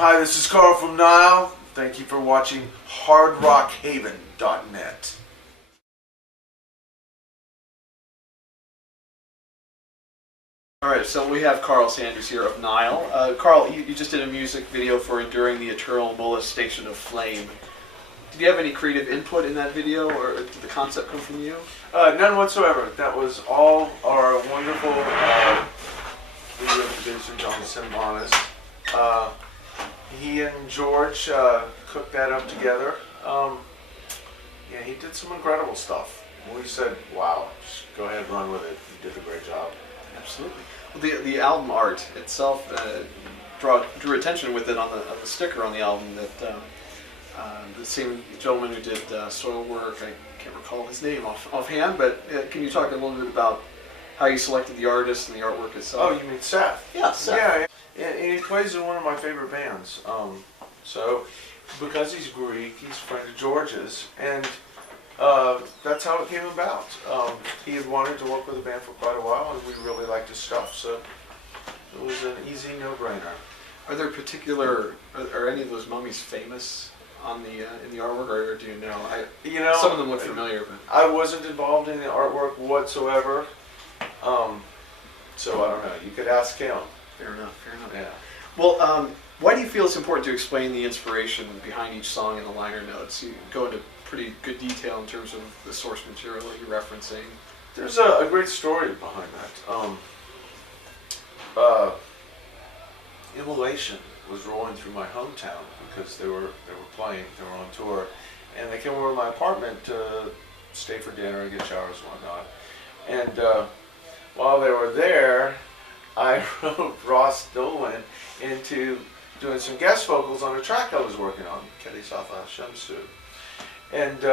Hi, this is Karl from Nile. Thank you for watching HardRockHaven.net. Alright, so we have Karl Sanders here of Nile. Karl, you just did a music video for Enduring the Eternal Molestation of Flame. Did you have any creative input in that video, or did the concept come from you? None whatsoever. That was all our wonderful video producer, John Simbonis. He and George cooked that up together. Yeah, he did some incredible stuff. We said, wow, just go ahead and run with it. You did a great job. Absolutely. Well, the album art itself drew attention with it on the sticker on the album that the same gentleman who did soil work, I can't recall his name offhand, but can you talk a little bit about how you selected the artist and the artwork itself? Oh, you mean Seth? Yeah, Seth. Yeah, and he plays in one of my favorite bands. So, because he's Greek, he's a friend of George's, and that's how it came about. He had wanted to work with a band for quite a while, and we really liked his stuff, so it was an easy no-brainer. Are there are any of those mummies famous on the in the artwork, or do you know? Some of them look familiar, but I wasn't involved in the artwork whatsoever, so I don't know. You could ask him. Fair enough. Yeah. Well, why do you feel it's important to explain the inspiration behind each song in the liner notes? You go into pretty good detail in terms of the source material that you're referencing. There's a great story behind that. Immolation was rolling through my hometown because they were on tour, and they came over to my apartment to stay for dinner and get showers and whatnot. And while they were there, I wrote Ross Dolan into doing some guest vocals on a track I was working on, Kedi Safa Shamsu. And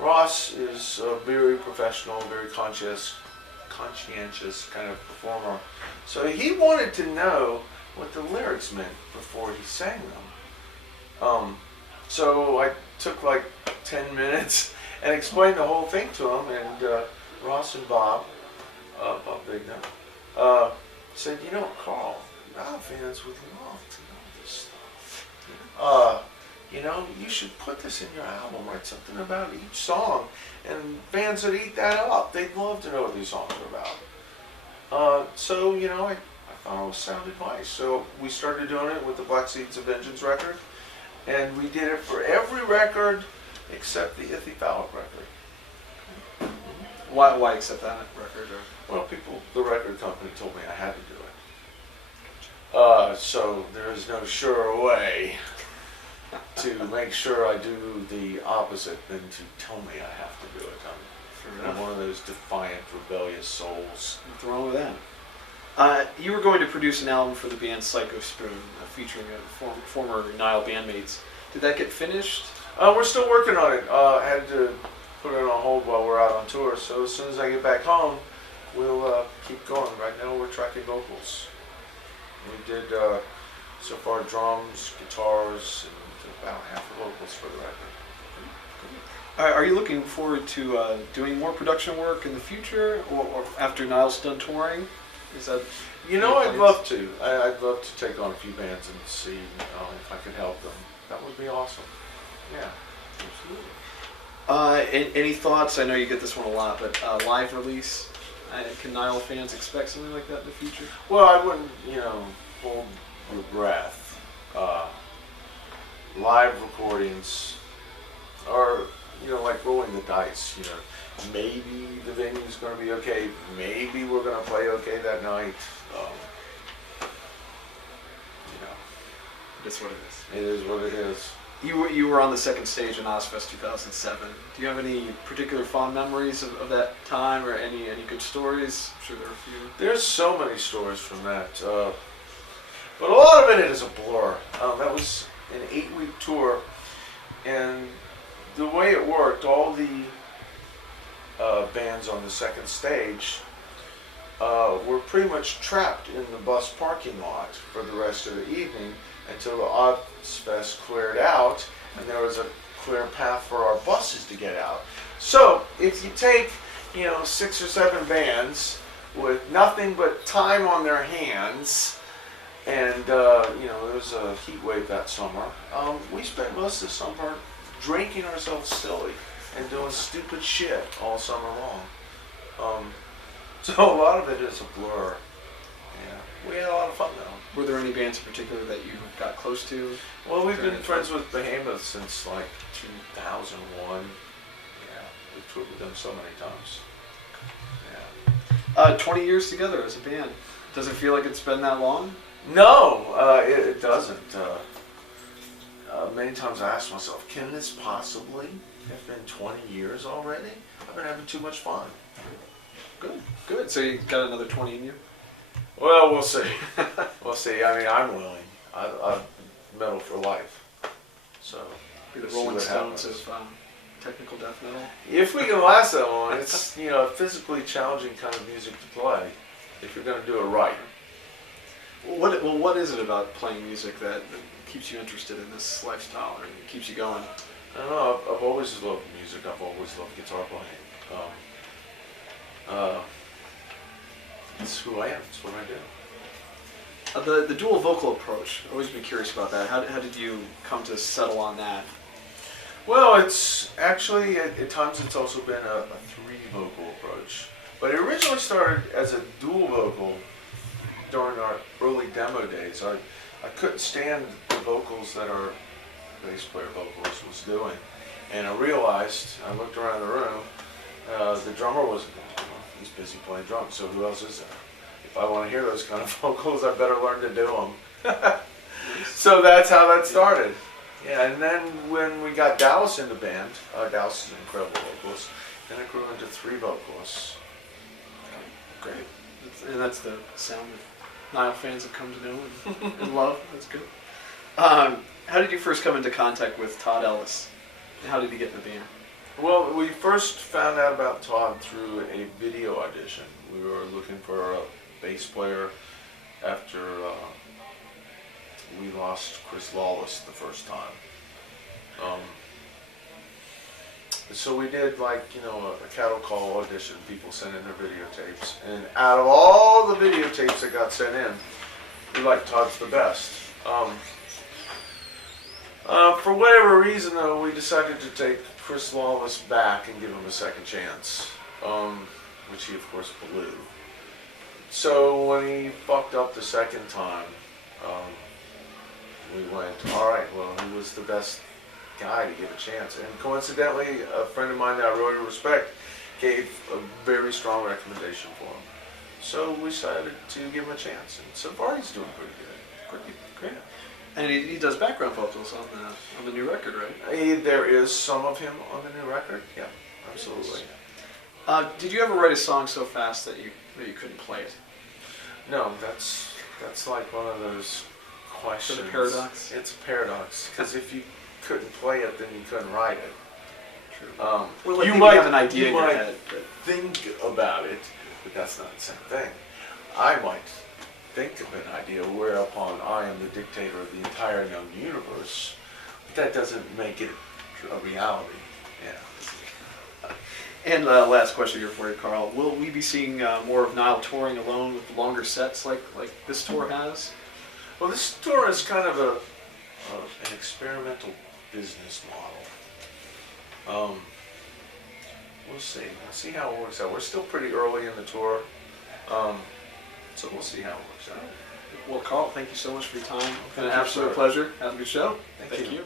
Ross is a very professional, very conscientious kind of performer. So he wanted to know what the lyrics meant before he sang them. So I took like 10 minutes and explained the whole thing to him, and Ross and Bob Bigna, said, you know, Karl, Nile fans would love to know this stuff. You know, you should put this in your album, write something about each song, and fans would eat that up. They'd love to know what these songs are about. So, you know, I thought it was sound advice. So we started doing it with the Black Seeds of Vengeance record, and we did it for every record except the Ithy Fallop record. Why accept that record? Well, the record company told me I had to do it. So there is no surer way to make sure I do the opposite than to tell me I have to do it. I'm one of those defiant, rebellious souls. Nothing wrong with that. You were going to produce an album for the band Psycho Spoon, featuring former Nile bandmates. Did that get finished? We're still working on it. I had to put it on hold while we're out on tour, so as soon as I get back home, we'll keep going. Right now we're tracking vocals. We did so far drums, guitars, and about half the vocals for the record. Are you looking forward to doing more production work in the future, or after Nile's done touring? Is that? You know, I'd love to. I'd love to take on a few bands and see if I could help them. That would be awesome. Yeah, absolutely. Any thoughts? I know you get this one a lot, but live release. Can Nile fans expect something like that in the future? Well, I wouldn't, hold your breath. Live recordings are, like rolling the dice. Maybe the venue's going to be okay. Maybe we're going to play okay that night. It's what it is. It is what it is. You were on the second stage in Ozfest 2007. Do you have any particular fond memories of that time, or any good stories? I'm sure there are a few. There's so many stories from that, but a lot of it is a blur. That was an 8-week tour, and the way it worked, all the bands on the second stage were pretty much trapped in the bus parking lot for the rest of the evening until the Ozfest cleared out and there was a clear path for our buses to get out. So if you take 6 or 7 bands with nothing but time on their hands And there was a heat wave that summer. We spent most of the summer drinking ourselves silly and doing stupid shit all summer long. So a lot of it is a blur. Yeah, we had a lot of fun though. Were there any bands in particular that you got close to? Well, we've been friends with Behemoth since like 2001. Yeah, we've toured with them so many times. Yeah. 20 years together as a band. Does it feel like it's been that long? No, it doesn't. Many times I ask myself, can this possibly have been 20 years already? I've been having too much fun. Good, good. So you got another 20 in you? Well, we'll see. We'll see. I mean, I'm willing. I'm metal for life. So, Be the we'll see Rolling what Stones happens. of technical death metal. If we can last that long, it's a physically challenging kind of music to play. If you're going to do it right. What is it about playing music that keeps you interested in this lifestyle or keeps you going? I don't know. I've always loved music. I've always loved guitar playing. It's who I am. It's what I do. The dual vocal approach. I've always been curious about that. How did you come to settle on that? Well, it's actually at times it's also been a three vocal approach, but it originally started as a dual vocal during our early demo days. I couldn't stand the vocals that our bass player vocalist was doing, and I realized, I looked around the room, the drummer wasn't going to do them. He's busy playing drums, so who else is there? If I want to hear those kind of vocals, I better learn to do them. So that's how that started. Yeah, and then when we got Dallas in the band, Dallas is an incredible vocalist, then it grew into three vocalists. Great. And that's the sound that Nile fans have come to know and love. That's good. How did you first come into contact with Todd Ellis? And how did he get in the band? Well, we first found out about Todd through a video audition. We were looking for a bass player after we lost Chris Lawless the first time. So we did a cattle call audition. People sent in their videotapes, and out of all the videotapes that got sent in, we liked Todd's the best. For whatever reason, though, we decided to take Chris Lawless back and give him a second chance, which he of course blew. So when he fucked up the second time, we went, all right, well, he was the best guy to give a chance. And coincidentally, a friend of mine that I really respect gave a very strong recommendation for him. So we decided to give him a chance, and so far he's doing pretty good. Great. And he does background vocals on the new record, right? There is some of him on the new record. Yeah, absolutely. Did you ever write a song so fast that you couldn't play it? No, that's like one of those questions. Is it a paradox? It's a paradox, because if you couldn't play it, then you couldn't write it. True. Well, you might have an idea in your might head, but think about it, but that's not the same thing. I might think of an idea whereupon I am the dictator of the entire known universe, but that doesn't make it a reality. Yeah. And last question here for you, Karl. Will we be seeing more of Nile touring alone with longer sets like this tour has? Well, this tour is kind of an experimental business model. We'll see. We'll see how it works out. We're still pretty early in the tour, so we'll see how it works out. Well, Karl, thank you so much for your time. It's been an Thank you, absolute sir. pleasure. Have a good show. Thank you. you.